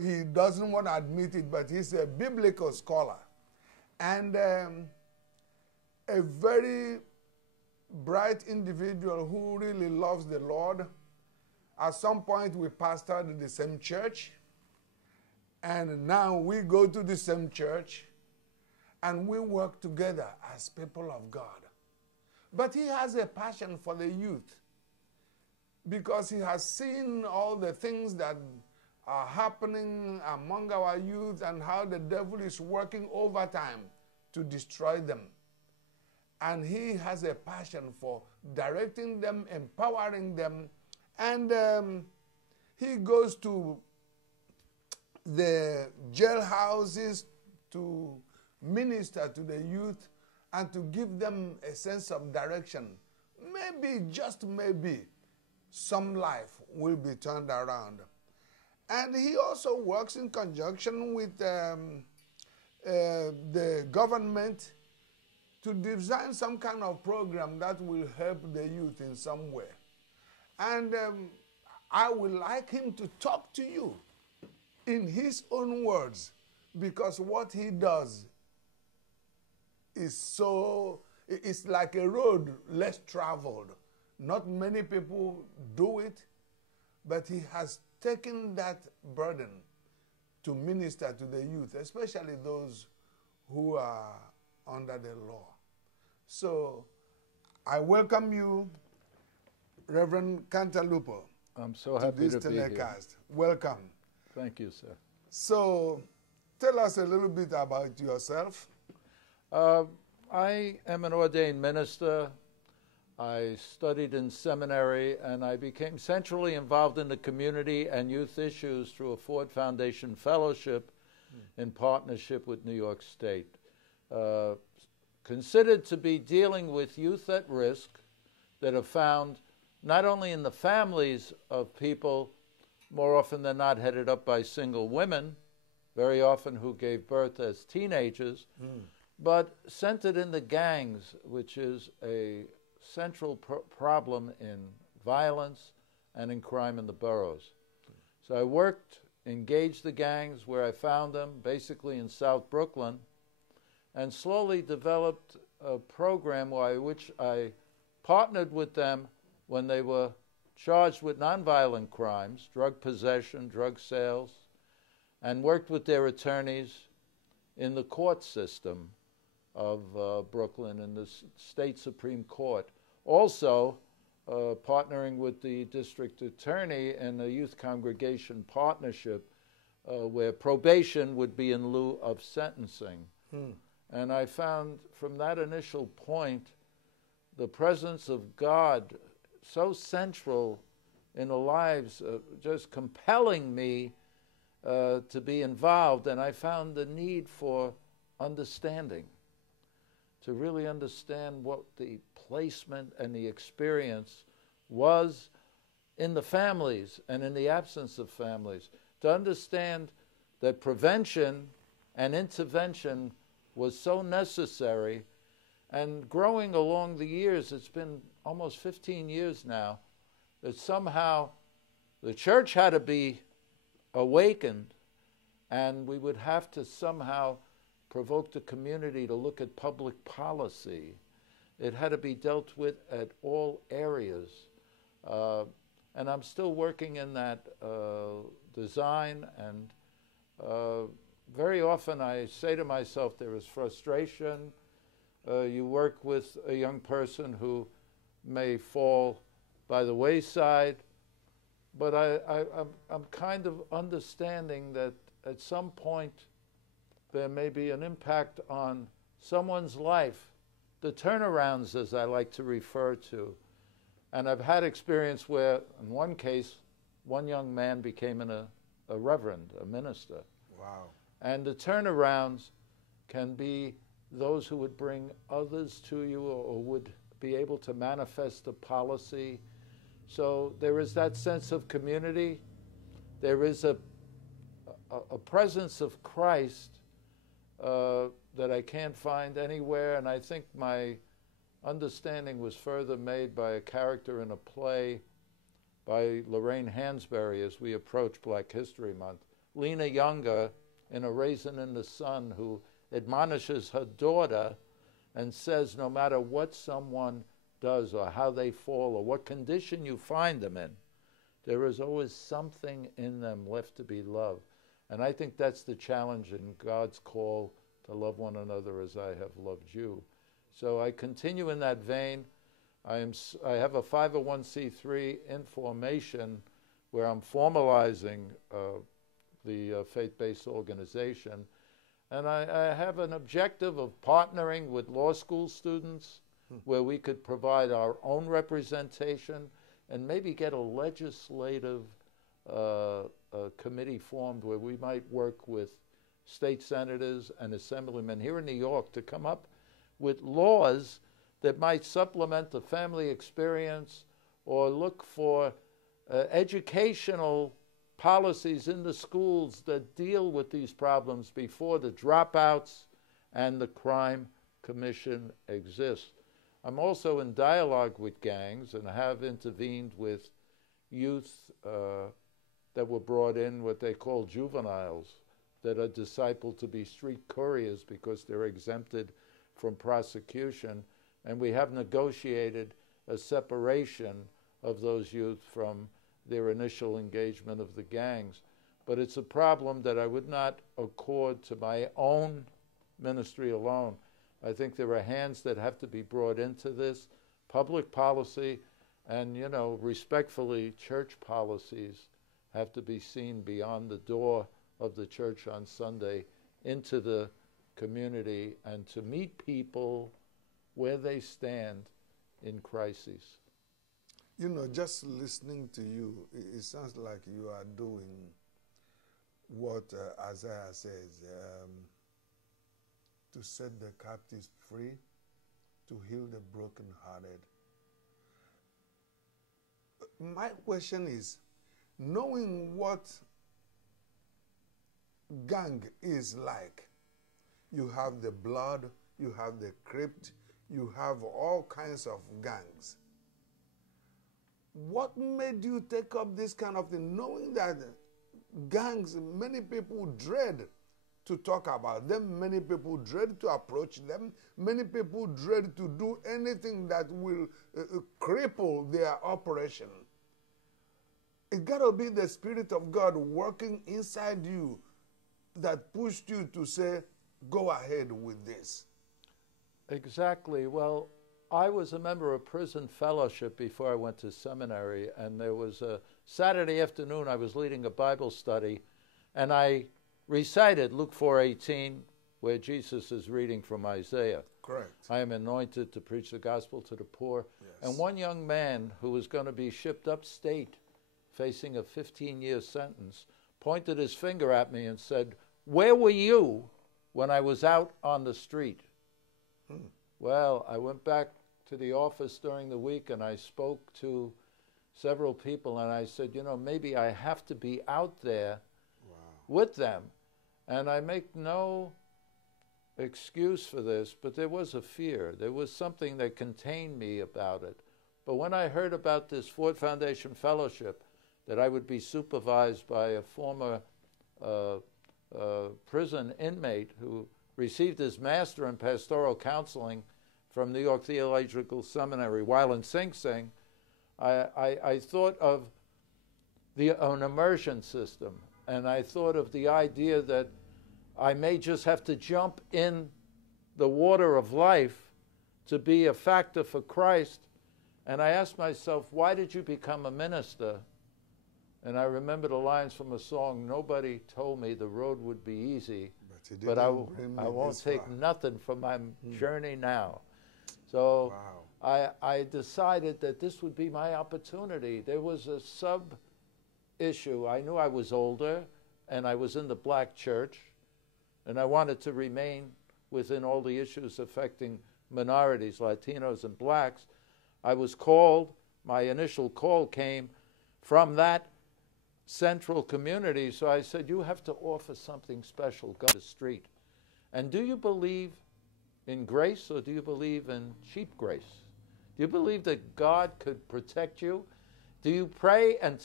He doesn't want to admit it, but he's a biblical scholar and a very bright individual who really loves the Lord. At some point, we pastored in the same church, and now we go to the same church, and we work together as people of God. But he has a passion for the youth because he has seen all the things that are happening among our youth and how the devil is working overtime to destroy them. And he has a passion for directing them, empowering them, and he goes to the jailhouses to minister to the youth and to give them a sense of direction. Maybe, just maybe, some life will be turned around. And he also works in conjunction with the government to design some kind of program that will help the youth in some way. And I would like him to talk to you in his own words, because what he does is it's like a road less traveled. Not many people do it, but he has taken that burden to minister to the youth, especially those who are under the law. So I welcome you, Reverend Cantalupo. I'm so happy to be here. Welcome. Thank you, sir. So tell us a little bit about yourself. I am an ordained minister. I studied in seminary, and I became centrally involved in the community and youth issues through a Ford Foundation fellowship in partnership with New York State. Considered to be dealing with youth at risk that are found not only in the families of people, more often than not headed up by single women, very often who gave birth as teenagers, but centered in the gangs, which is a central problem in violence and in crime in the boroughs. So I engaged the gangs where I found them, basically in South Brooklyn, and slowly developed a program which I partnered with them when they were charged with nonviolent crimes, drug possession, drug sales, and worked with their attorneys in the court system of Brooklyn in the state Supreme Court. Also, partnering with the district attorney in a youth congregation partnership where probation would be in lieu of sentencing. And I found from that initial point the presence of God so central in the lives, just compelling me to be involved. And I found the need for understanding, to really understand what the placement and the experience was in the families and in the absence of families, to understand that prevention and intervention was so necessary. And growing along the years, it's been almost 15 years now, that somehow the church had to be awakened, and we would have to somehow provoke the community to look at public policy. It had to be dealt with at all areas. And I'm still working in that design, and very often I say to myself, there is frustration. You work with a young person who may fall by the wayside, but I'm kind of understanding that at some point there may be an impact on someone's life, the turnarounds, as I like to refer to. And I've had experience where, in one case, one young man became a reverend, a minister. Wow. And the turnarounds can be those who would bring others to you or would be able to manifest a policy. So there is that sense of community. There is a presence of Christ that I can't find anywhere, and I think my understanding was further made by a character in a play by Lorraine Hansberry as we approach Black History Month, Lena Younger in A Raisin in the Sun, who admonishes her daughter and says no matter what someone does or how they fall or what condition you find them in, there is always something in them left to be loved. And I think that's the challenge in God's call to love one another as I have loved you. So I continue in that vein. I have a 501c3 in formation where I'm formalizing the faith-based organization. And I have an objective of partnering with law school students where we could provide our own representation and maybe get a legislative committee formed where we might work with state senators and assemblymen here in New York to come up with laws that might supplement the family experience or look for educational policies in the schools that deal with these problems before the dropouts and the crime commission exist. I'm also in dialogue with gangs and have intervened with youth that were brought in, what they call juveniles, that are discipled to be street couriers because they're exempted from prosecution. And we have negotiated a separation of those youth from their initial engagement of the gangs. But it's a problem that I would not accord to my own ministry alone. I think there are hands that have to be brought into this, public policy, and, you know, respectfully, church policies have to be seen beyond the door of the church on Sunday into the community and to meet people where they stand in crises. You know, just listening to you, it sounds like you are doing what Isaiah says, to set the captives free, to heal the brokenhearted. My question is, knowing what gang is like, you have the blood, you have the crypt, you have all kinds of gangs. What made you take up this kind of thing, knowing that gangs, many people dread to talk about them, many people dread to approach them, many people dread to do anything that will cripple their operation? It got to be the Spirit of God working inside you that pushed you to say, go ahead with this. Exactly. Well, I was a member of prison fellowship before I went to seminary, and there was a Saturday afternoon I was leading a Bible study, and I recited Luke 4:18, where Jesus is reading from Isaiah. Correct. I am anointed to preach the gospel to the poor. Yes. And one young man who was going to be shipped upstate, facing a 15-year sentence, pointed his finger at me and said, "Where were you when I was out on the street?" Well, I went back to the office during the week and I spoke to several people and I said, you know, maybe I have to be out there with them. And I make no excuse for this, but there was a fear. There was something that contained me about it. But when I heard about this Ford Foundation Fellowship, that I would be supervised by a former prison inmate who received his master in pastoral counseling from New York Theological Seminary while in Sing Sing, I thought of an immersion system, and I thought of the idea that I may just have to jump in the water of life to be a factor for Christ. And I asked myself, why did you become a minister? And I remember the lines from a song, nobody told me the road would be easy, but I won't take nothing from my journey now. So I decided that this would be my opportunity. There was a sub-issue. I knew I was older, and I was in the black church, and I wanted to remain within all the issues affecting minorities, Latinos and blacks. I was called, my initial call came from that central community, so I said, you have to offer something special, go to the street. And do you believe in grace, or do you believe in cheap grace? Do you believe that God could protect you? Do you pray and